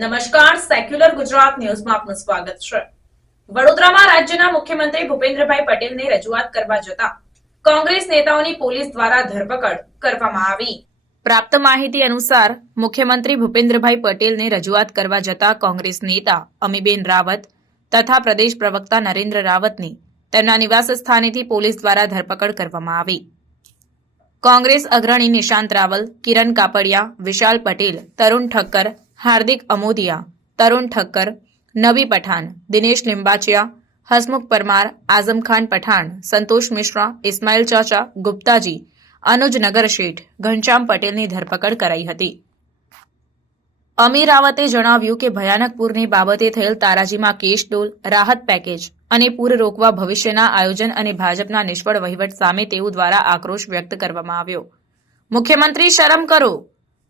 નમસ્કાર, સેક્યુલર ગુજરાત ન્યૂઝમાં આપનું સ્વાગત છે। વડોદરામાં રાજ્યના મુખ્યમંત્રી ભૂપેન્દ્રભાઈ પટેલને રજૂઆત કરવા જતા કોંગ્રેસ નેતાઓની પોલીસ દ્વારા ધરપકડ કરવામાં આવી। પ્રાપ્ત માહિતી અનુસાર મુખ્યમંત્રી ભૂપેન્દ્રભાઈ પટેલને રજૂઆત કરવા જતા કોંગ્રેસ નેતા અમીબેન રાવત તથા પ્રદેશ પ્રવક્તા નરેન્દ્ર રાવતની તેમના નિવાસ સ્થાનેથી પોલીસ દ્વારા ધરપકડ કરવામાં આવી। કોંગ્રેસ અગ્રણી નિશાંત રાવલ, કિરણ કાપડિયા, વિશાલ પટેલ, તરુણ ઠક્કર, हार्दिक अमोदिया, तरुण ठक्कर, नबी पठान, दिनेश लिंबाचिया, हसमुख परमार, आजम खान पठान, संतोष मिश्रा, इस्माइल चाचा, गुप्ताजी, अनुज नगर शेठ, घनश्याम पटेलની ધરપકડ કરાઈ હતી। અમી રાવતે જણાવ્યું કે ભયાનક પૂરની બાબતે થયેલ તારાજીમાં કેશ ડોલ, રાહત પેકેજ અને પૂર રોકવા ભવિષ્યના આયોજન અને ભાજપના નિષ્ફળ વહીવટ સામે તેઓ દ્વારા આક્રોશ વ્યક્ત કરવામાં આવ્યો। મુખ્યમંત્રી શરમ કરો,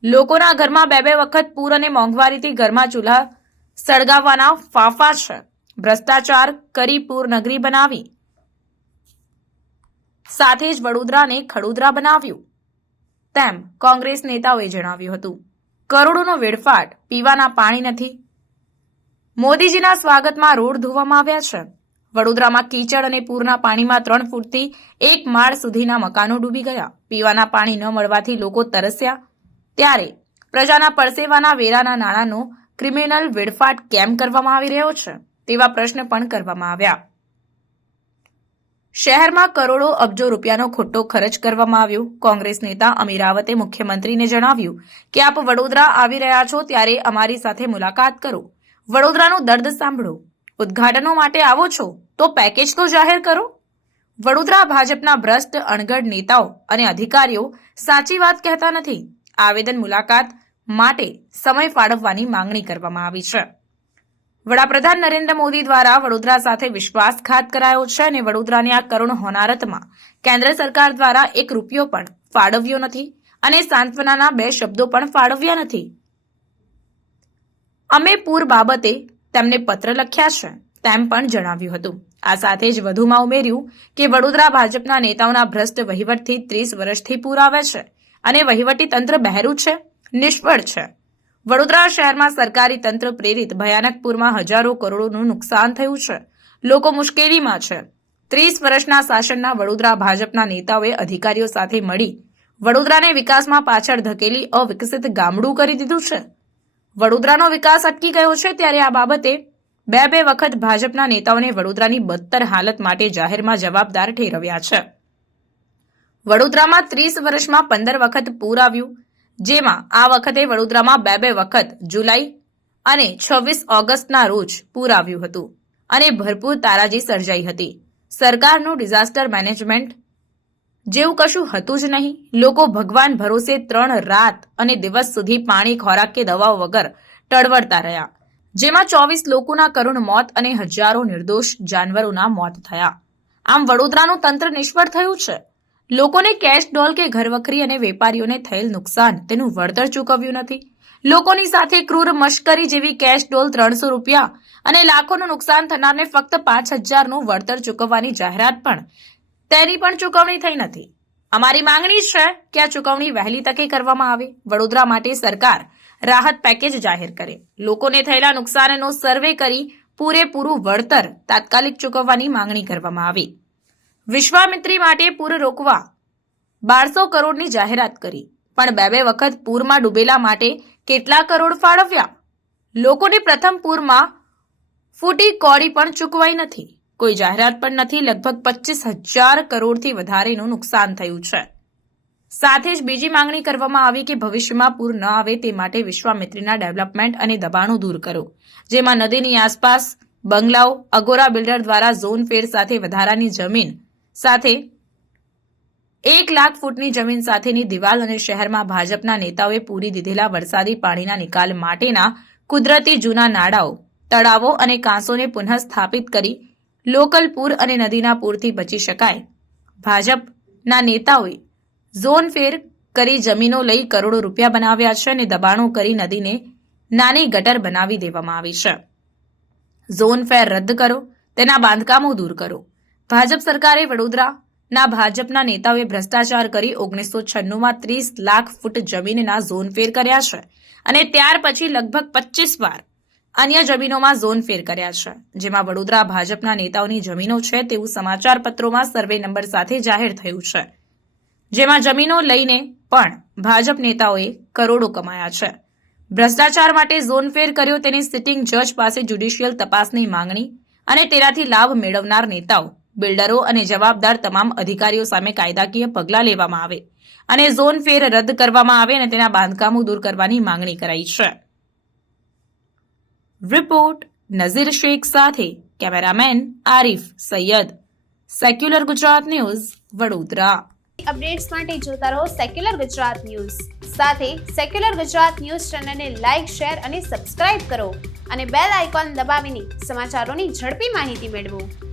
લોકોના ઘરમાં બે વખત પૂર અને મોંઘવારીથી ઘરમાં ચૂલા સળગાવવાના ફાંફા છે। ભ્રષ્ટાચાર કરી પૂર નગરી બનાવી, સાથે જ વડોદરાને ખડોદરા બનાવ્યું, તેમ કોંગ્રેસ નેતાઓએ જણાવ્યું હતું। કરોડોનો વેડફાટ, પીવાના પાણી નથી, મોદીજીના સ્વાગતમાં રોડ ધોવામાં આવ્યા છે। વડોદરામાં કીચડ અને પૂરના પાણીમાં 3 ફૂટથી 1 માળ સુધીના મકાનો ડૂબી ગયા। પીવાના પાણી ન મળવાથી લોકો તરસ્યા, ત્યારે પ્રજાના પરસેવાના વેરાના નાણાંનો ક્રિમિનલ વેડફાટ કેમ કરવામાં આવી રહ્યો છે તેવા પ્રશ્ન પણ કરવામાં આવ્યા। શહેરમાં કરોડો અબજો રૂપિયાનો ખોટો ખર્ચ કરવામાં આવ્યો। કોંગ્રેસ નેતા અમી રાવતે મુખ્યમંત્રીને જણાવ્યું કે આપ વડોદરા આવી રહ્યા છો ત્યારે અમારી સાથે મુલાકાત કરો, વડોદરાનું દર્દ સાંભળો, ઉદ્ઘાટનો માટે આવો છો તો પેકેજ તો જાહેર કરો। વડોદરા ભાજપના ભ્રષ્ટ અણઘડ નેતાઓ અને અધિકારીઓ સાચી વાત કહેતા નથી। આવેદન મુલાકાત માટે સમય ફાળવવાની માંગણી કરવામાં આવી છે। વડાપ્રધાન નરેન્દ્ર મોદી દ્વારા વડોદરા સાથે વિશ્વાસઘાત કરાયો છે અને વડોદરાની આ કરુણ હોનારતમાં કેન્દ્ર સરકાર દ્વારા 1 રૂપિયો પણ ફાળવ્યો નથી અને સાંત્વનાના 2 શબ્દો પણ ફાળવ્યા નથી। અમે પૂર બાબતે તેમને પત્ર લખ્યા છે તેમ પણ જણાવ્યું હતું। આ સાથે જ વધુમાં ઉમેર્યું કે વડોદરા ભાજપના નેતાઓના ભ્રષ્ટ વહીવટથી 30 વર્ષથી પૂર આવે છે અને વહીવટી તંત્ર બહેરું છે, નિષ્ફળ છે। વડોદરા શહેરમાં સરકારી તંત્ર પ્રેરિત ભયાનક પૂરમાં હજારો કરોડોનું નુકસાન થયું છે, લોકો મુશ્કેલીમાં છે। 30 વર્ષના શાસનના વડોદરા ભાજપના નેતાઓએ અધિકારીઓ સાથે મળી વડોદરાને વિકાસમાં પાછળ ધકેલી અવિકસિત ગામડું કરી દીધું છે। વડોદરાનો વિકાસ અટકી ગયો છે, ત્યારે આ બાબતે બે વખત ભાજપના નેતાઓને વડોદરાની બદતર હાલત માટે જાહેરમાં જવાબદાર ઠેરવ્યા છે। વડોદરામાં 30 વર્ષમાં 15 વખત પૂર આવ્યું, જેમાં આ વખતે વડોદરામાં બે વખત જુલાઈ અને 26 ઓગસ્ટના રોજ પૂર આવ્યું હતું અને ભરપૂર તારાજી સર્જાઈ હતી। સરકારનું ડિઝાસ્ટર મેનેજમેન્ટ જેવું કશું હતું જ નહીં। લોકો ભગવાન ભરોસે 3 રાત અને દિવસ સુધી પાણી, ખોરાક કે દવાઓ વગર ટળવળતા રહ્યા, જેમાં 24 લોકોના કરુણ મોત અને હજારો નિર્દોષ જાનવરોના મોત થયા। આમ વડોદરાનું તંત્ર નિષ્ફળ થયું છે। લોકોને કેશ ડોલ કે ઘરવખરી અને વેપારીઓને થયેલ નુકસાન તેનું વળતર ચૂકવ્યું નથી। લોકોની સાથે ક્રૂર મશ્કરી જેવી કેશ ડોલ 300 રૂપિયા અને લાખોનું નુકસાન થનારને ફક્ત 5000નું વળતર ચૂકવવાની જાહેરાત પણ તેની પણ ચૂકવણી થઈ નથી। અમારી માંગણી છે કે આ ચૂકવણી વહેલી તકે કરવામાં આવે। વડોદરા માટે સરકાર રાહત પેકેજ જાહેર કરે, લોકોને થયેલા નુકસાનનો સર્વે કરી પૂરેપૂરું વળતર તાત્કાલિક ચૂકવવાની માંગણી કરવામાં આવી। વિશ્વામિત્રી માટે પૂર રોકવા 1200 કરોડની જાહેરાત કરી, પણ બે વખત પૂરમાં ડૂબેલા માટે કેટલા કરોડ ફાળવ્યા? લોકોને પ્રથમ પૂરમાં ફૂટી કોડી પણ ચૂકવાઈ નથી, કોઈ જાહેરાત પણ નથી। લગભગ 25,000 કરોડથી વધારેનું નુકસાન થયું છે। સાથે જ બીજી માંગણી કરવામાં આવી કે ભવિષ્યમાં પૂર ન આવે તે માટે વિશ્વામિત્રીના ડેવલપમેન્ટ અને દબાણો દૂર કરો, જેમાં નદીની આસપાસ બંગલાઓ અગોરા બિલ્ડર દ્વારા ઝોન ફેર સાથે વધારાની જમીન સાથે 1 લાખ ફૂટની જમીન સાથેની દિવાલ અને શહેરમાં ભાજપના નેતાઓએ પૂરી દીધેલા વરસાદી પાણીના નિકાલ માટેના કુદરતી જૂના નાળાઓ, તળાવો અને કાંસોને પુનઃસ્થાપિત કરી લોકલ પૂર અને નદીના પૂરથી બચી શકાય। ભાજપના નેતાઓએ ઝોન ફેર કરી જમીનો લઈ કરોડો રૂપિયા બનાવ્યા છે અને દબાણો કરી નદીને નાની ગટર બનાવી દેવામાં આવી છે। ઝોન ફેર રદ કરો, તેના બાંધકામો દૂર કરો। ભાજપ સરકારે વડોદરા ના ભાજપના નેતાઓએ ભ્રષ્ટાચાર કરી 1996માં 30 લાખ ફૂટ જમીનના ઝોનફેર કર્યા છે અને ત્યાર પછી લગભગ 25 વાર અન્ય જમીનોમાં ઝોનફેર કર્યા છે, જેમાં વડોદરા ભાજપના નેતાઓની જમીનો છે તેવું સમાચાર પત્રોમાં સર્વે નંબર સાથે જાહેર થયું છે, જેમાં જમીનો લઈને પણ ભાજપ નેતાઓએ કરોડો કમાયા છે. ભ્રષ્ટાચાર માટે ઝોનફેર કર્યો તેની સિટિંગ જજ પાસે જ્યુડિશિયલ તપાસની માંગણી અને તેનાથી લાભ મેળવનાર નેતાઓ, બિલ્ડરો અને જવાબદાર તમામ અધિકારીઓ સામે કાયદાકીય પગલાં લેવામાં આવે અને ઝોનફેર રદ કરવામાં આવે અને તેના બાંધકામો દૂર કરવાની માંગણી કરાઈ છે. રિપોર્ટ નઝીર શેખ સાથે cameraman Arif Sayed, secular Gujarat news, Vadodara. Updates માટે જોતા રહો સેક્યુલર ગુજરાત ન્યૂઝ. સાથે સેક્યુલર ગુજરાત ન્યૂઝ ચેનલને લાઇક, શેર અને સબસ્ક્રાઇબ કરો અને બેલ આઇકોન દબાવીને સમાચારોની ઝડપી માહિતી મેળવો.